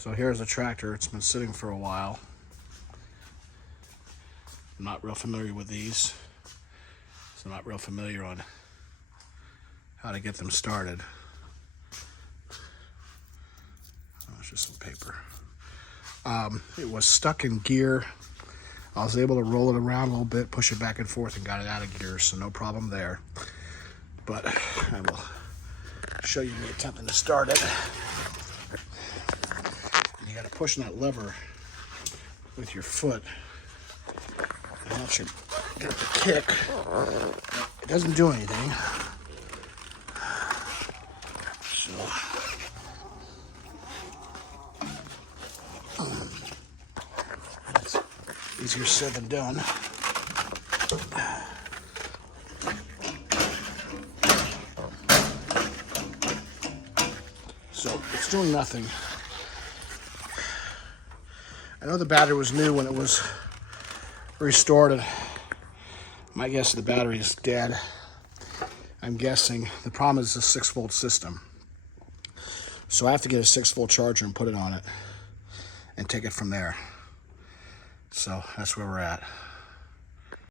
So here's a tractor. It's been sitting for a while. I'm not real familiar with these, so I'm not real familiar on how to get them started. Oh, it's just some paper. It was stuck in gear. I was able to roll it around a little bit, push it back and forth, and got it out of gear, so no problem there. But I will show you me attempting to start it. You got to push that lever with your foot. It helps you get the kick. It doesn't do anything. So it's easier said than done. So it's doing nothing. I know the battery was new when it was restored. My guess is the battery is dead. I'm guessing the problem is the 6-volt system. So I have to get a 6-volt charger and put it on it and take it from there. So that's where we're at.